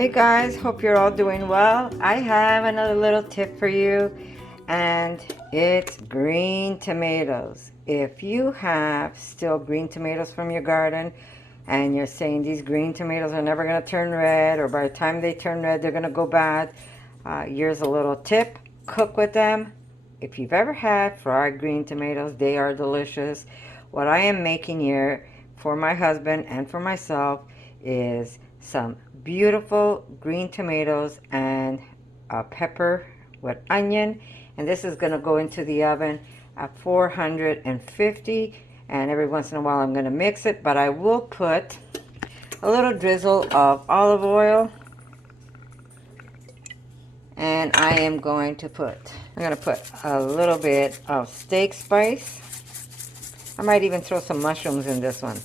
Hey guys, hope you're all doing well. I have another little tip for you, and it's green tomatoes. If you have still green tomatoes from your garden and you're saying these green tomatoes are never going to turn red, or by the time they turn red they're going to go bad, here's a little tip. Cook with them. If you've ever had fried green tomatoes, they are delicious. What I am making here for my husband and for myself is some beautiful green tomatoes and a pepper with onion, and this is going to go into the oven at 450, and every once in a while I'm going to mix it, but I will put a little drizzle of olive oil, and I'm going to put a little bit of steak spice. I might even throw some mushrooms in this one.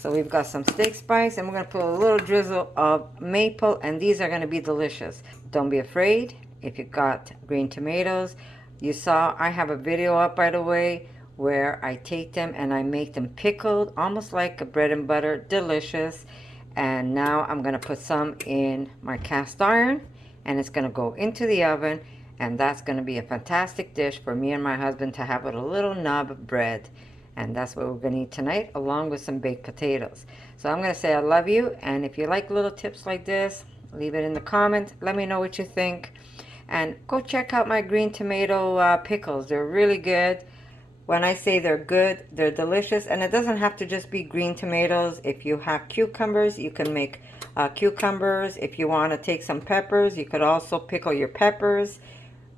So we've got some steak spice, and we're going to put a little drizzle of maple, and these are going to be delicious. Don't be afraid if you got green tomatoes. You saw I have a video up, by the way, where I take them and I make them pickled, almost like a bread and butter, delicious. And now I'm going to put some in my cast iron, and it's going to go into the oven, and that's going to be a fantastic dish for me and my husband to have with a little nub of bread. And that's what we're going to eat tonight, along with some baked potatoes. So I'm going to say I love you, and if you like little tips like this, leave it in the comments. Let me know what you think, and go check out my green tomato pickles. They're really good. When I say they're good, they're delicious, and it doesn't have to just be green tomatoes. If you have cucumbers, you can make cucumbers. If you want to take some peppers, you could also pickle your peppers.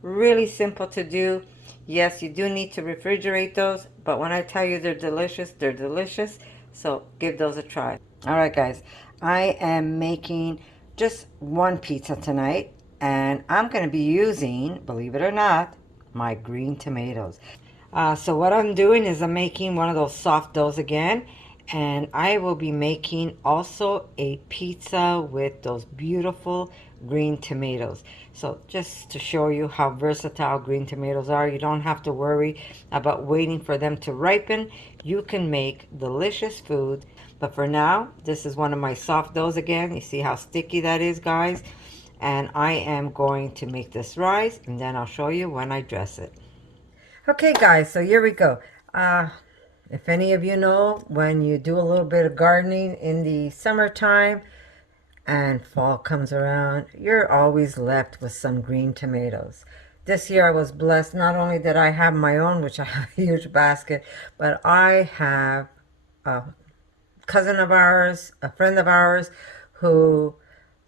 Really simple to do. Yes, you do need to refrigerate those, but when I tell you they're delicious, they're delicious. So give those a try. All right, guys, I am making just one pizza tonight, and I'm going to be using, believe it or not, my green tomatoes. So what I'm doing is I'm making one of those soft doughs again, and I will be making also a pizza with those beautiful green tomatoes. So just to show you how versatile green tomatoes are, you don't have to worry about waiting for them to ripen. You can make delicious food. But for now, this is one of my soft doughs again. You see how sticky that is, guys? And I am going to make this rise, and then I'll show you when I dress it. Okay, guys, so here we go. If any of you know, when you do a little bit of gardening in the summertime and fall comes around, you're always left with some green tomatoes. This year I was blessed. Not only did I have my own, which I have a huge basket, but I have a cousin of ours, a friend of ours, who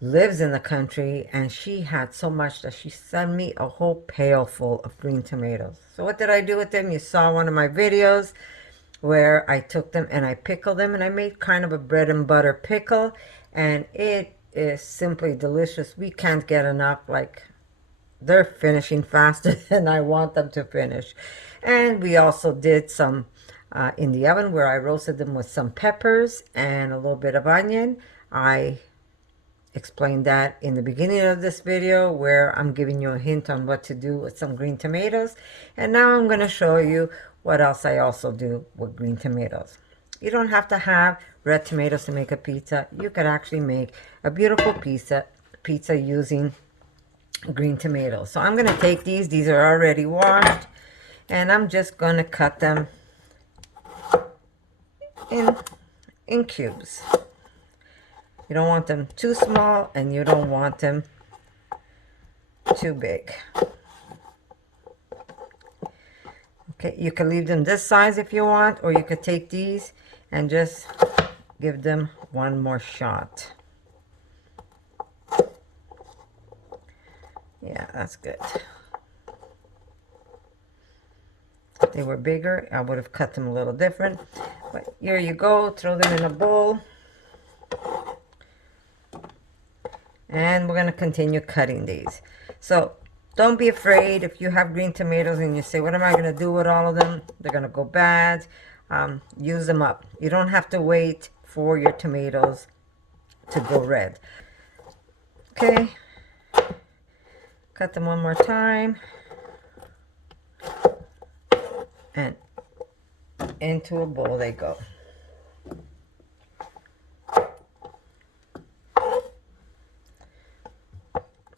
lives in the country, and she had so much that she sent me a whole pail full of green tomatoes. So what did I do with them? You saw one of my videos where I took them and I pickled them, and I made kind of a bread and butter pickle, and it is simply delicious. We can't get enough. Like, they're finishing faster than I want them to finish. And we also did some in the oven, where I roasted them with some peppers and a little bit of onion. I explained that in the beginning of this video, where I'm giving you a hint on what to do with some green tomatoes. And now I'm going to show you what else I also do with green tomatoes. You don't have to have red tomatoes to make a pizza. You could actually make a beautiful pizza using green tomatoes. So I'm going to take these are already washed, and I'm just going to cut them in cubes. You don't want them too small, and you don't want them too big. Okay, you can leave them this size if you want, or you could take these and just give them one more shot. Yeah, that's good. If they were bigger, I would have cut them a little different. But here you go, throw them in a bowl. And we're going to continue cutting these. So don't be afraid if you have green tomatoes and you say, what am I going to do with all of them? They're going to go bad. Use them up. You don't have to wait for your tomatoes to go red. Okay. Cut them one more time. And into a bowl they go.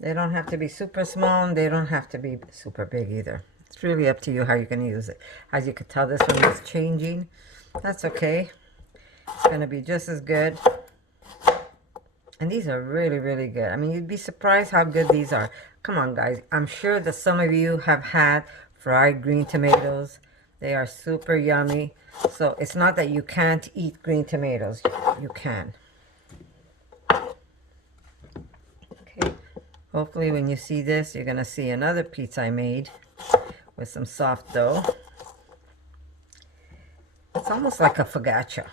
They don't have to be super small, and they don't have to be super big either. It's really up to you how you're going to use it. As you can tell, this one is changing. That's okay. It's going to be just as good. And these are really, really good. I mean, you'd be surprised how good these are. Come on, guys. I'm sure that some of you have had fried green tomatoes. They are super yummy. So it's not that you can't eat green tomatoes. You can. Okay. Hopefully when you see this, you're going to see another pizza I made with some soft dough. It's almost like a focaccia.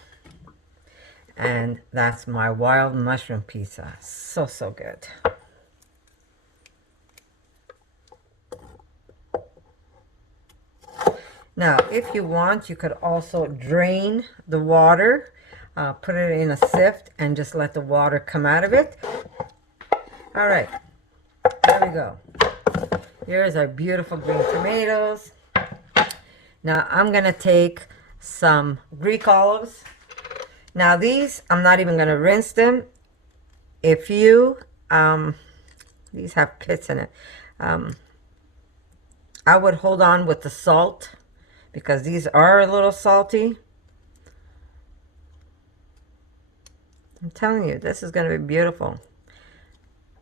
And that's my wild mushroom pizza. So, so good. Now, if you want, you could also drain the water, put it in a sift, and just let the water come out of it. All right, there we go. Here's our beautiful green tomatoes. Now, I'm going to take some Greek olives. Now, these, I'm not even going to rinse them. If you, these have pits in it. I would hold on with the salt because these are a little salty. I'm telling you, this is going to be beautiful.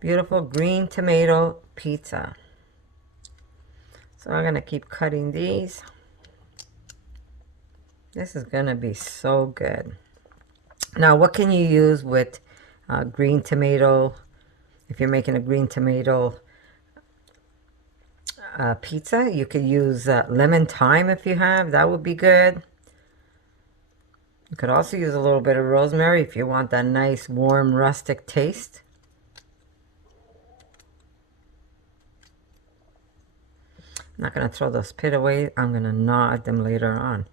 Beautiful green tomato pizza. So I'm going to keep cutting these. This is going to be so good. Now, what can you use with green tomato? If you're making a green tomato pizza, you could use lemon thyme if you have. That would be good. You could also use a little bit of rosemary if you want that nice, warm, rustic taste. I'm not going to throw those pit away. I'm going to gnaw at them later on.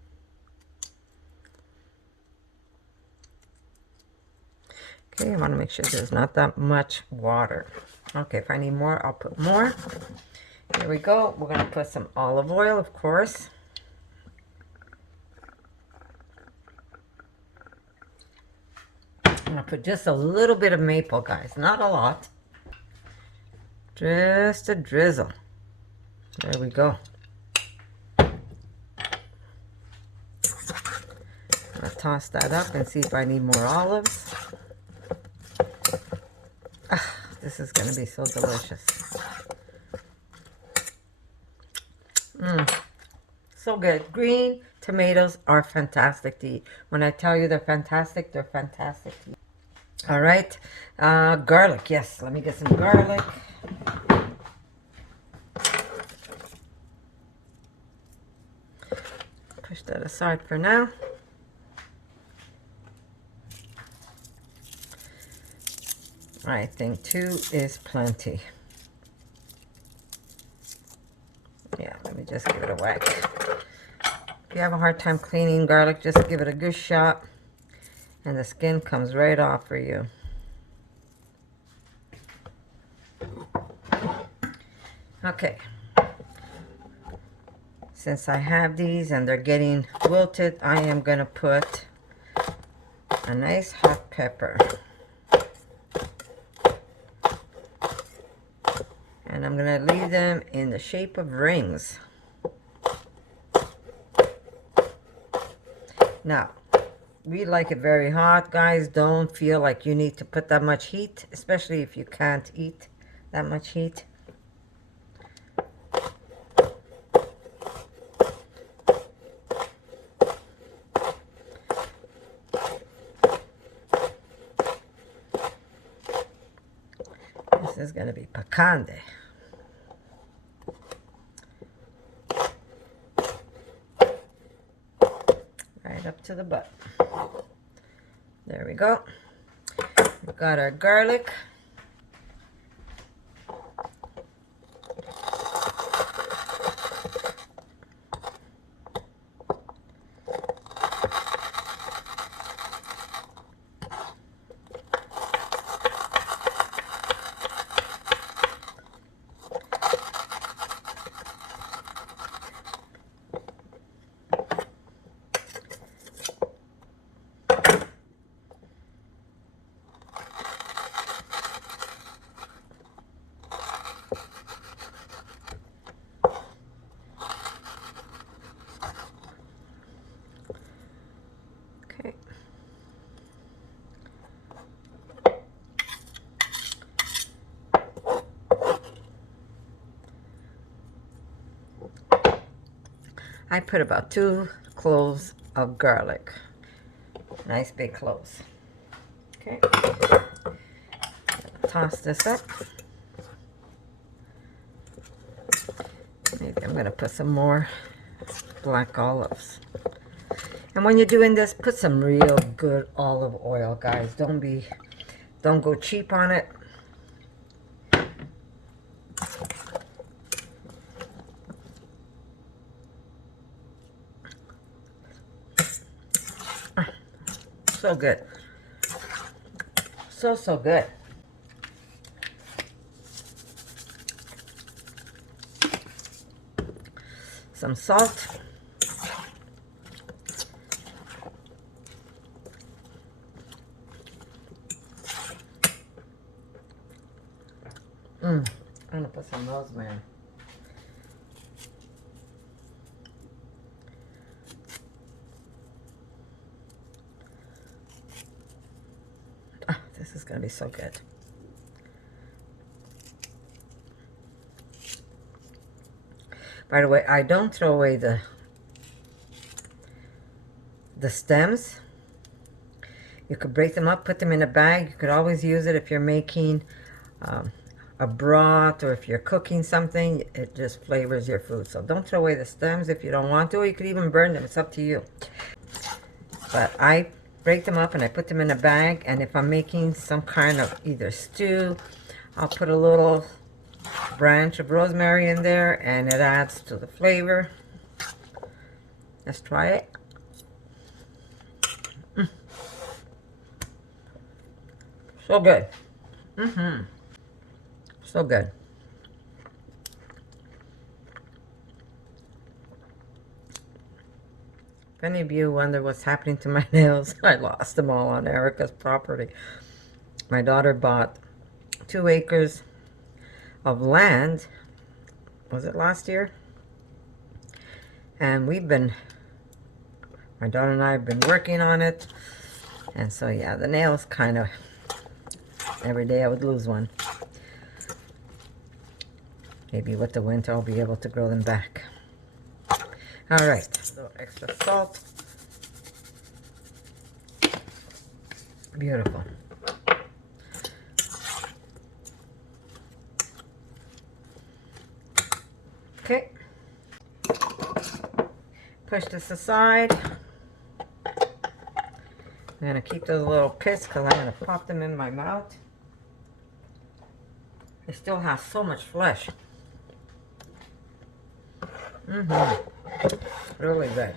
Okay, I want to make sure there's not that much water. Okay, if I need more, I'll put more. Here we go. We're going to put some olive oil, of course. I'm going to put just a little bit of maple, guys. Not a lot. Just a drizzle. There we go. I'll toss that up and see if I need more olives. Ah, this is going to be so delicious. So good. Green tomatoes are fantastic to eat. When I tell you they're fantastic to eat. All right. Garlic. Yes, let me get some garlic. Push that aside for now. I think 2 is plenty. Yeah, let me just give it a whack. If you have a hard time cleaning garlic, just give it a good shot and the skin comes right off for you. Okay. Since I have these and they're getting wilted, I am going to put a nice hot pepper. And I'm going to leave them in the shape of rings. Now, we like it very hot, guys. Don't feel like you need to put that much heat, especially if you can't eat that much heat. This is going to be picante. Right up to the butt. There we go. We've got our garlic. I put about 2 cloves of garlic. Nice big cloves. Okay. Toss this up. Maybe I'm going to put some more black olives. And when you're doing this, put some real good olive oil, guys. Don't go cheap on it. So good. So good. Some salt. I'm gonna put some rosemary. This is gonna be so good. By the way, I don't throw away the stems. You could break them up, put them in a bag. You could always use it if you're making a broth or if you're cooking something. It just flavors your food. So don't throw away the stems if you don't want to, or you could even burn them. It's up to you. But I break them up and I put them in a bag, and if I'm making some kind of either stew, I'll put a little branch of rosemary in there and it adds to the flavor. Let's try it. So good. So good. If any of you wonder what's happening to my nails, I lost them all on Erica's property. My daughter bought 2 acres of land. Was it last year? And my daughter and I have been working on it. And so yeah, the nails kind of, every day I would lose one. Maybe with the winter I'll be able to grow them back. All right, a little extra salt. Beautiful. Okay. Push this aside. I'm going to keep those little pits because I'm going to pop them in my mouth. It still has so much flesh. Really good.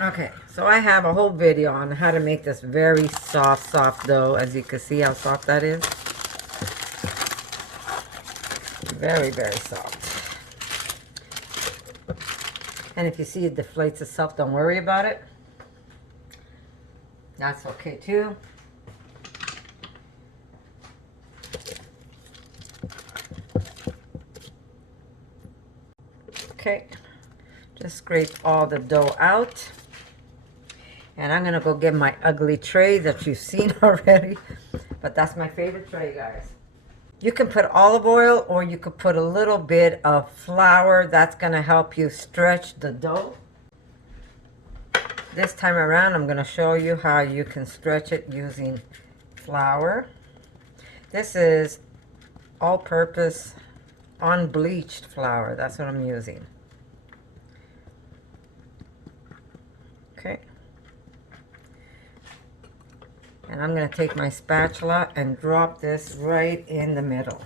Okay, so I have a whole video on how to make this very soft dough. As you can see how soft that is. Very, very soft. And if you see it deflates itself, don't worry about it. That's okay too. Okay, just scrape all the dough out. And I'm gonna go get my ugly tray that you've seen already. But that's my favorite tray, guys. You can put olive oil or you could put a little bit of flour. That's going to help you stretch the dough. This time around, I'm going to show you how you can stretch it using flour. This is all-purpose, unbleached flour. That's what I'm using. Okay. And I'm going to take my spatula and drop this right in the middle.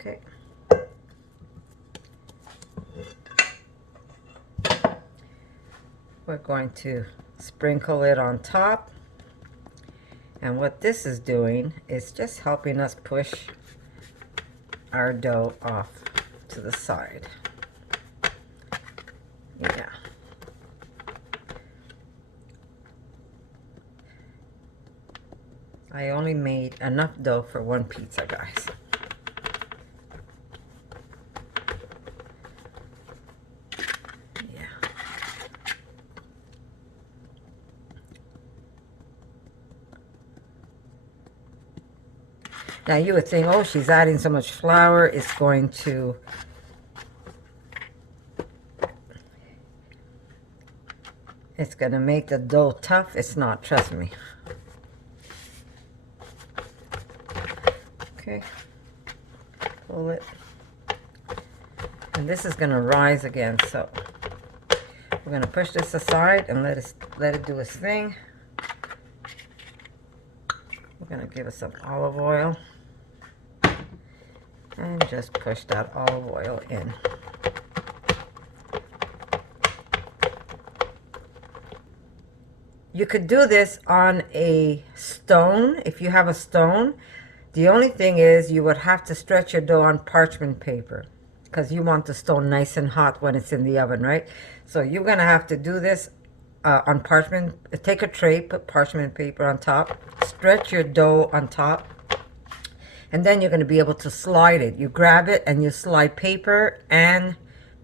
Okay. We're going to sprinkle it on top. And what this is doing is just helping us push our dough off to the side. Yeah. I only made enough dough for one pizza, guys. Yeah. Now you would think, oh, she's adding so much flour, it's going to make the dough tough. It's not, trust me. Okay, pull it. And this is gonna rise again, so we're gonna push this aside and let it do its thing. We're gonna give it some olive oil and just push that olive oil in. You could do this on a stone if you have a stone. The only thing is you would have to stretch your dough on parchment paper because you want the stone nice and hot when it's in the oven, right? So you're going to have to do this on parchment. Take a tray, put parchment paper on top, stretch your dough on top, and then you're going to be able to slide it. You grab it and you slide paper and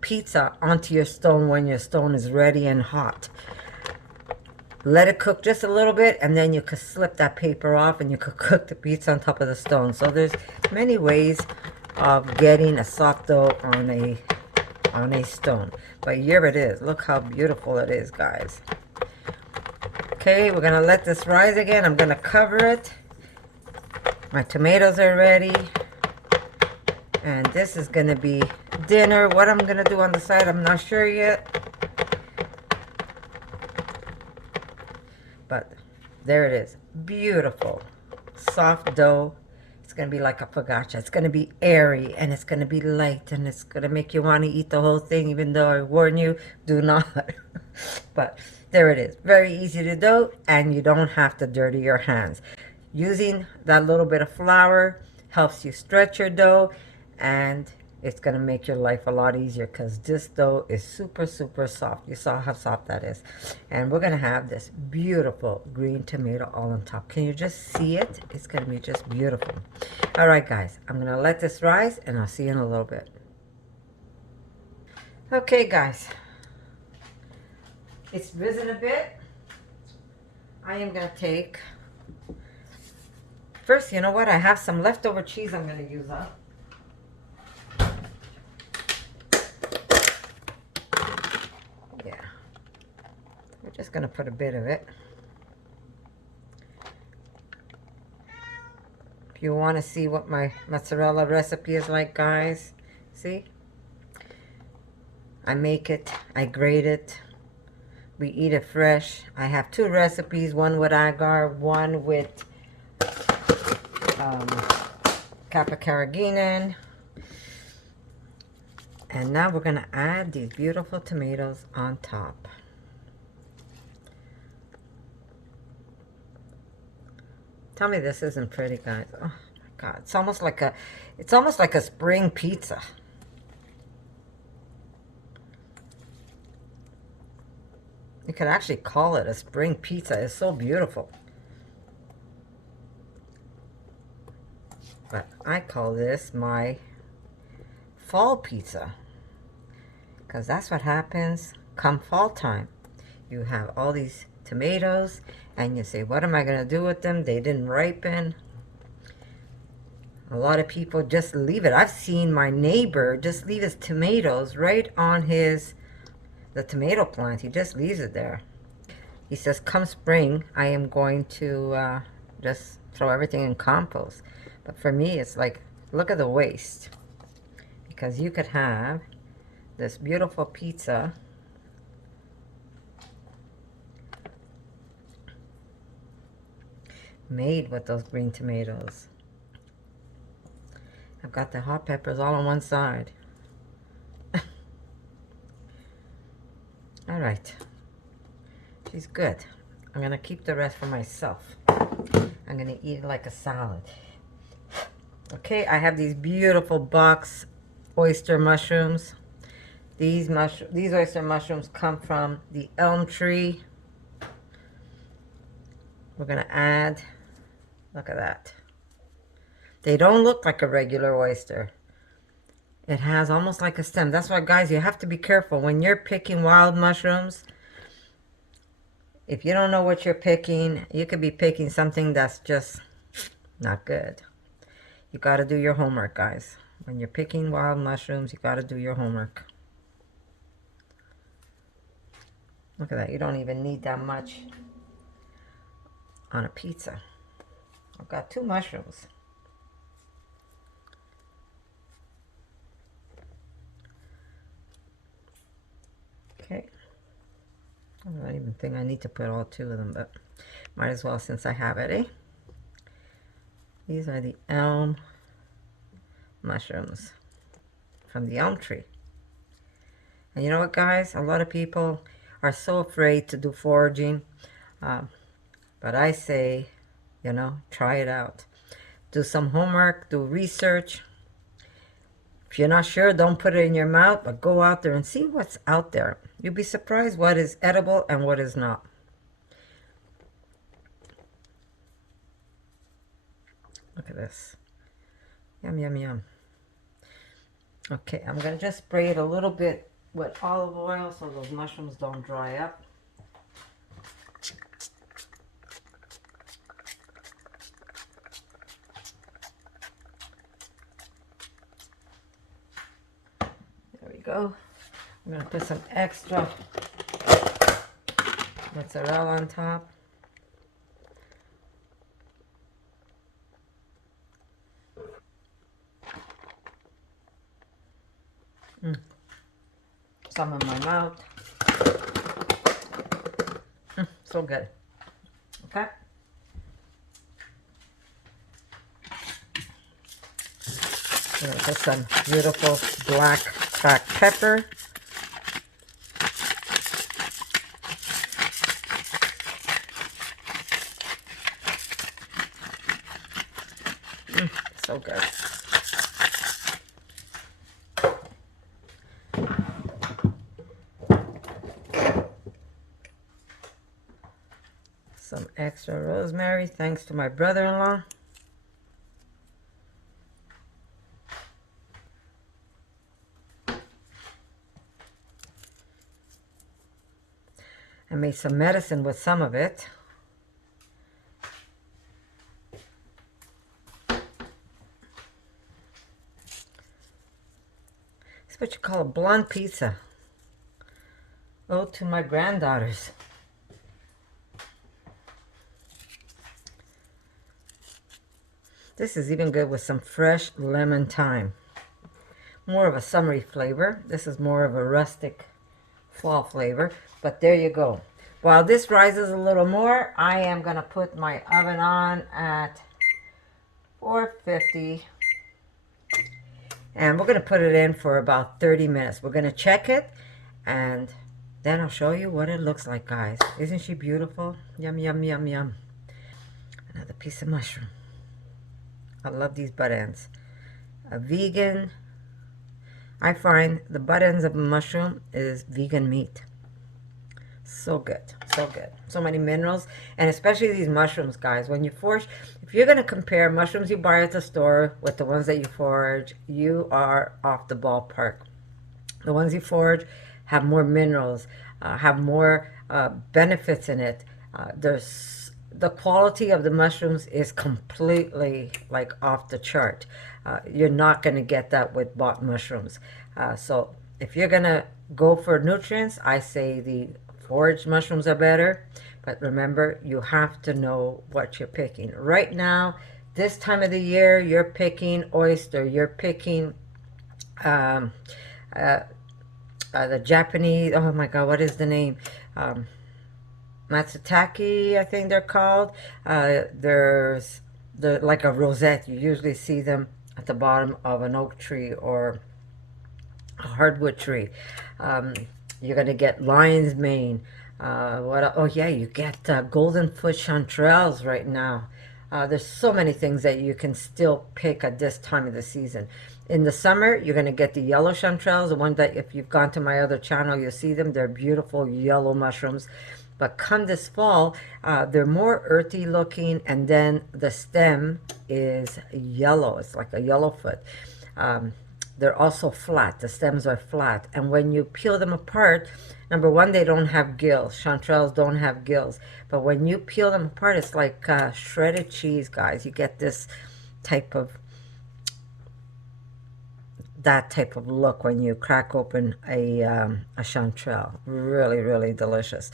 pizza onto your stone when your stone is ready and hot. Let it cook just a little bit, and then you could slip that paper off and you could cook the pizza on top of the stone. So there's many ways of getting a soft dough on a stone. But here it is. Look how beautiful it is, guys. Okay, we're going to let this rise again. I'm going to cover it. My tomatoes are ready. And this is going to be dinner. What I'm going to do on the side, I'm not sure yet. But there it is. Beautiful. Soft dough. It's going to be like a focaccia. It's going to be airy and it's going to be light and it's going to make you want to eat the whole thing, even though I warn you, do not. But there it is. Very easy to do, and you don't have to dirty your hands. Using that little bit of flour helps you stretch your dough, and it's going to make your life a lot easier because this dough is super, super soft. You saw how soft that is. And we're going to have this beautiful green tomato all on top. Can you just see it? It's going to be just beautiful. All right, guys. I'm going to let this rise, and I'll see you in a little bit. Okay, guys. It's risen a bit. I am going to take... First, you know what? I have some leftover cheese I'm going to use up. Just going to put a bit of it. If you want to see what my mozzarella recipe is like, guys, see? I make it, I grate it, we eat it fresh. I have two recipes, one with agar, one with Kappa carrageenan. And now we're going to add these beautiful tomatoes on top. Tell me this isn't pretty, guys. Oh my God. It's almost like a spring pizza. You could actually call it a spring pizza. It's so beautiful. But I call this my fall pizza, because that's what happens come fall time. You have all these tomatoes and you say, what am I going to do with them? They didn't ripen. A lot of people just leave it. I've seen my neighbor just leave his tomatoes right on the tomato plant. He just leaves it there. He says, come spring, I am going to just throw everything in compost. But for me, it's like, look at the waste. Because you could have this beautiful pizza made with those green tomatoes. I've got the hot peppers all on one side. All right. She's good. I'm going to keep the rest for myself. I'm going to eat it like a salad. Okay, I have these beautiful box oyster mushrooms. These oyster mushrooms come from the elm tree. We're gonna add, look at that. They don't look like a regular oyster. It has almost like a stem. That's why, guys, you have to be careful when you're picking wild mushrooms. If you don't know what you're picking, you could be picking something that's just not good. You got to do your homework, guys. When you're picking wild mushrooms, you got to do your homework. Look at that. You don't even need that much on a pizza. I've got 2 mushrooms. Okay. I don't even think I need to put all 2 of them, but might as well since I have it, eh? These are the elm mushrooms from the elm tree. And you know what, guys? A lot of people are so afraid to do foraging. But I say, you know, try it out. Do some homework, do research. If you're not sure, don't put it in your mouth, but go out there and see what's out there. You'll be surprised what is edible and what is not. Look at this. Yum, yum, yum. Okay, I'm going to just spray it a little bit with olive oil so those mushrooms don't dry up. There we go. I'm going to put some extra mozzarella on top. Some in my mouth. So good. Okay. I'm going to put some beautiful black cracked pepper. So good. Some extra rosemary, thanks to my brother-in-law. I made some medicine with some of it. It's what you call a blonde pizza. Oh, to my granddaughters. This is even good with some fresh lemon thyme. More of a summery flavor. This is more of a rustic fall flavor. But there you go. While this rises a little more, I am going to put my oven on at 450. And we're going to put it in for about 30 minutes. We're going to check it. And then I'll show you what it looks like, guys. Isn't she beautiful? Yum, yum, yum, yum. Another piece of mushroom. I love these butt ends. A vegan, I find the butt ends of a mushroom is vegan meat. So good, so good. So many minerals, and especially these mushrooms, guys. When you forage, if you're going to compare mushrooms you buy at the store with the ones that you forage, you are off the ballpark. The ones you forage have more minerals, have more benefits in it. The quality of the mushrooms is completely like off the chart. You're not going to get that with bought mushrooms. So if you're going to go for nutrients, I say the foraged mushrooms are better. But remember, you have to know what you're picking. Right now, this time of the year, you're picking oyster. You're picking the Japanese, oh my God, what is the name? Matsutake, I think they're called. They're like a rosette. You usually see them at the bottom of an oak tree or a hardwood tree. You're going to get lion's mane. Oh yeah, you get golden foot chanterelles right now. There's so many things that you can still pick at this time of the season. In the summer, you're going to get the yellow chanterelles, the one that if you've gone to my other channel, you'll see them. They're beautiful yellow mushrooms. But come this fall, they're more earthy looking, and then the stem is yellow. It's like a yellow foot. They're also flat. The stems are flat. And when you peel them apart, number one, they don't have gills. Chanterelles don't have gills. But when you peel them apart, it's like shredded cheese, guys. You get this type of, that type of look when you crack open a chanterelle. Really, really delicious.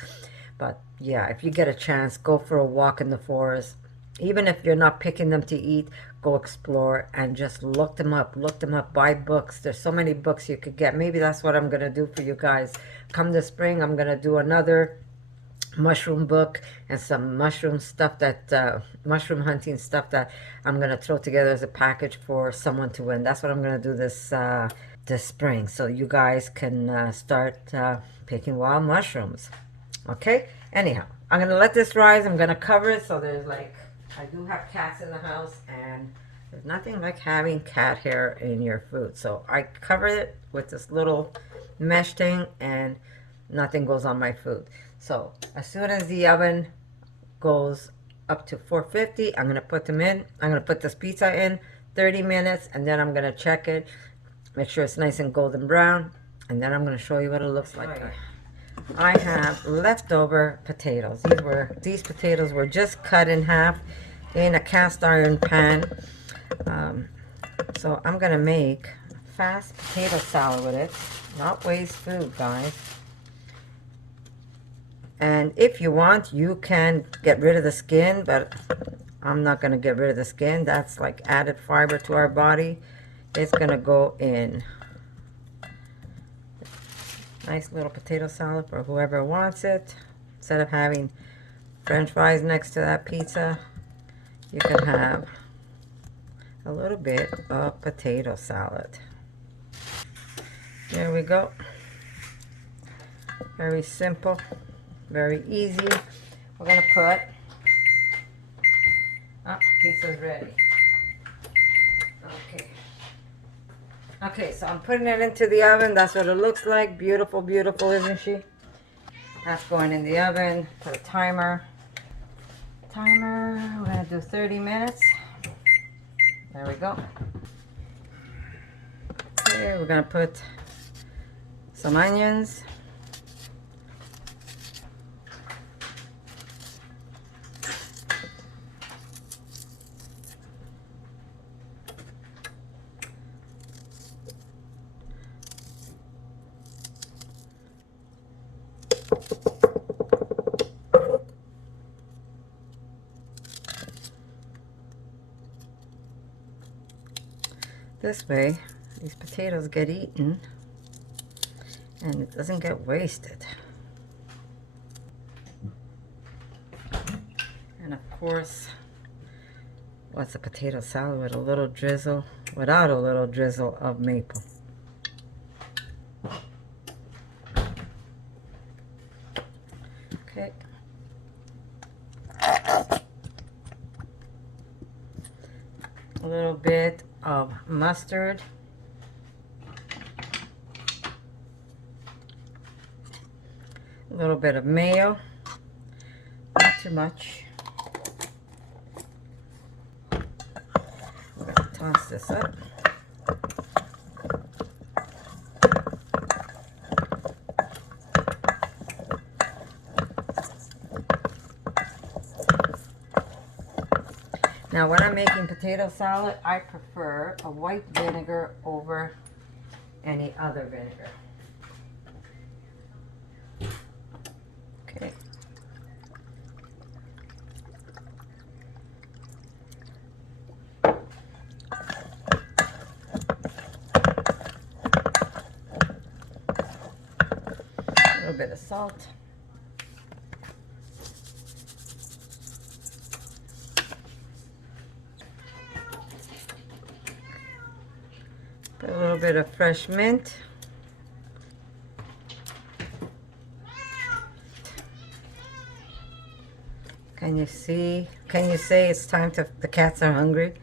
But yeah, if you get a chance, go for a walk in the forest. Even if you're not picking them to eat, go explore and just look them up. Look them up. Buy books. There's so many books you could get. Maybe that's what I'm going to do for you guys. Come this spring, I'm going to do another mushroom book and some mushroom stuff that, mushroom hunting stuff that I'm going to throw together as a package for someone to win. That's what I'm going to do this spring. So you guys can start picking wild mushrooms. Okay? Anyhow, I'm going to let this rise. I'm going to cover it so there's like, I do have cats in the house, and there's nothing like having cat hair in your food. So I cover it with this little mesh thing, and nothing goes on my food. So as soon as the oven goes up to 450, I'm going to put them in. I'm going to put this pizza in 30 minutes, and then I'm going to check it, make sure it's nice and golden brown, and then I'm going to show you what it looks like. I have leftover potatoes. These potatoes were just cut in half in a cast iron pan. So I'm going to make fast potato salad with it. Not waste food, guys. And if you want, you can get rid of the skin, but I'm not going to get rid of the skin. That's like added fiber to our body. It's going to go in. Nice little potato salad for whoever wants it. Instead of having French fries next to that pizza, you can have a little bit of potato salad. There we go. Very simple, very easy. We're going to put, pizza's ready. Okay. Okay, so I'm putting it into the oven. That's what it looks like. Beautiful, beautiful, isn't she? That's going in the oven. Put a timer. We're going to do 30 minutes. There we go. Okay, we're going to put some onions. This way, these potatoes get eaten and it doesn't get wasted. And of course, what's a potato salad with a little drizzle, without a little drizzle of maple? Okay. A little bit of mustard. A little bit of mayo. Not too much. I'm going to toss this up. Now, when I'm making potato salad, I prefer a white vinegar over any other vinegar. Okay. A little bit of salt. Put a little bit of fresh mint. Okay, Can you see? Can you say it's time to, the cats are hungry?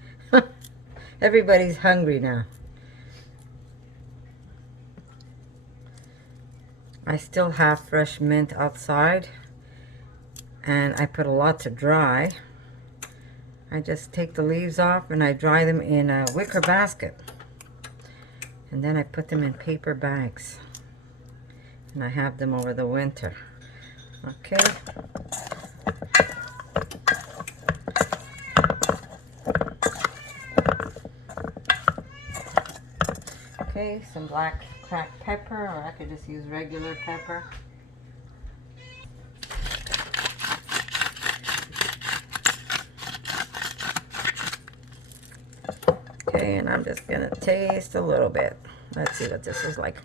Everybody's hungry now. I still have fresh mint outside, and I put a lot to dry. I just take the leaves off and I dry them in a wicker basket. And then I put them in paper bags. And I have them over the winter. Okay. Okay, some black cracked pepper, or I could just use regular pepper. Okay, and I'm just gonna taste a little bit. Let's see what this is like.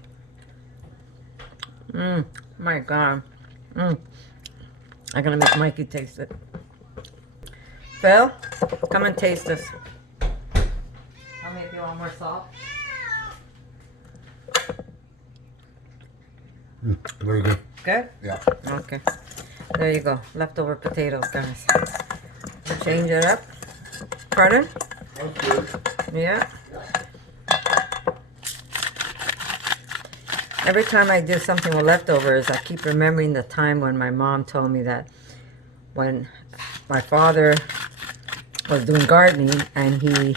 My God. I'm gonna make Mikey taste it. Phil, come and taste this. I'll make you one more salt. Very good. Good? Yeah. Okay. There you go. Leftover potatoes, guys. Change it up. Pardon? That's good. Yeah. Every time I do something with leftovers, I keep remembering the time when my mom told me that when my father was doing gardening and he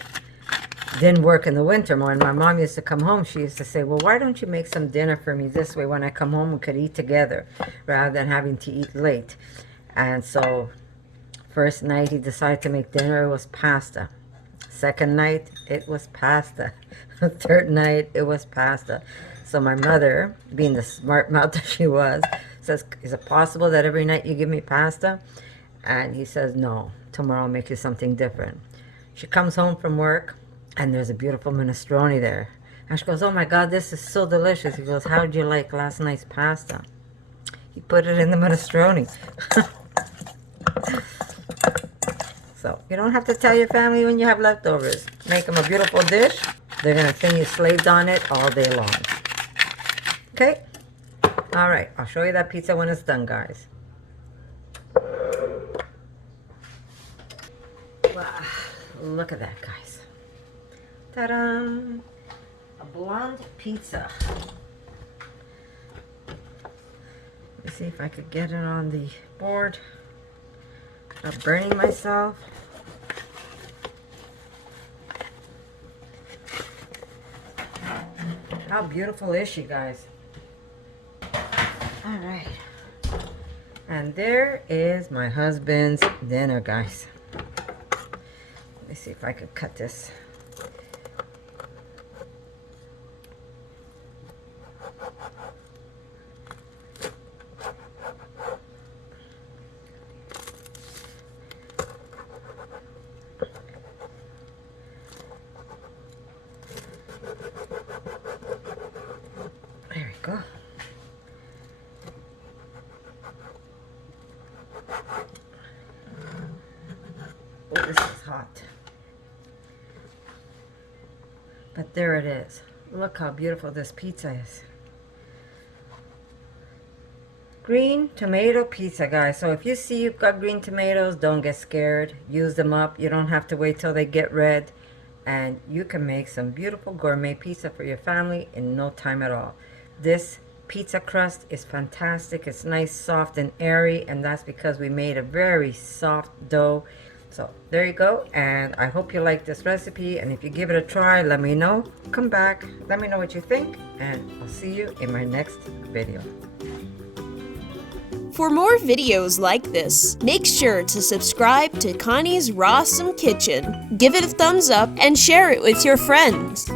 didn't work in the winter. When my mom used to come home, she used to say, well, why don't you make some dinner for me this way? When I come home, we could eat together rather than having to eat late. And so first night he decided to make dinner, it was pasta. Second night, it was pasta. Third night, it was pasta. So my mother, being the smart mouth that she was, says, is it possible that every night you give me pasta? And he says, no, tomorrow I'll make you something different. She comes home from work, and there's a beautiful minestrone there. And she goes, oh my God, this is so delicious. He goes, how did you like last night's pasta? He put it in the minestrone. So you don't have to tell your family when you have leftovers. Make them a beautiful dish. They're going to think you slaved on it all day long. Okay? All right. I'll show you that pizza when it's done, guys. Wow. Look at that, guys. Ta-da! A blonde pizza. Let me see if I could get it on the board. Not burning myself. How beautiful is she, guys? All right. And there is my husband's dinner, guys. Let me see if I could cut this. There we go. Oh, this is hot. But there it is. Look how beautiful this pizza is. Green tomato pizza, guys. So if you see you've got green tomatoes, don't get scared. Use them up. You don't have to wait till they get red. And you can make some beautiful gourmet pizza for your family in no time at all. This pizza crust is fantastic. It's nice, soft, and airy, and that's because we made a very soft dough. So there you go, and I hope you like this recipe, and if you give it a try, let me know. Come back, let me know what you think, and I'll see you in my next video. For more videos like this, make sure to subscribe to Connie's RAWsome Kitchen, give it a thumbs up, and share it with your friends.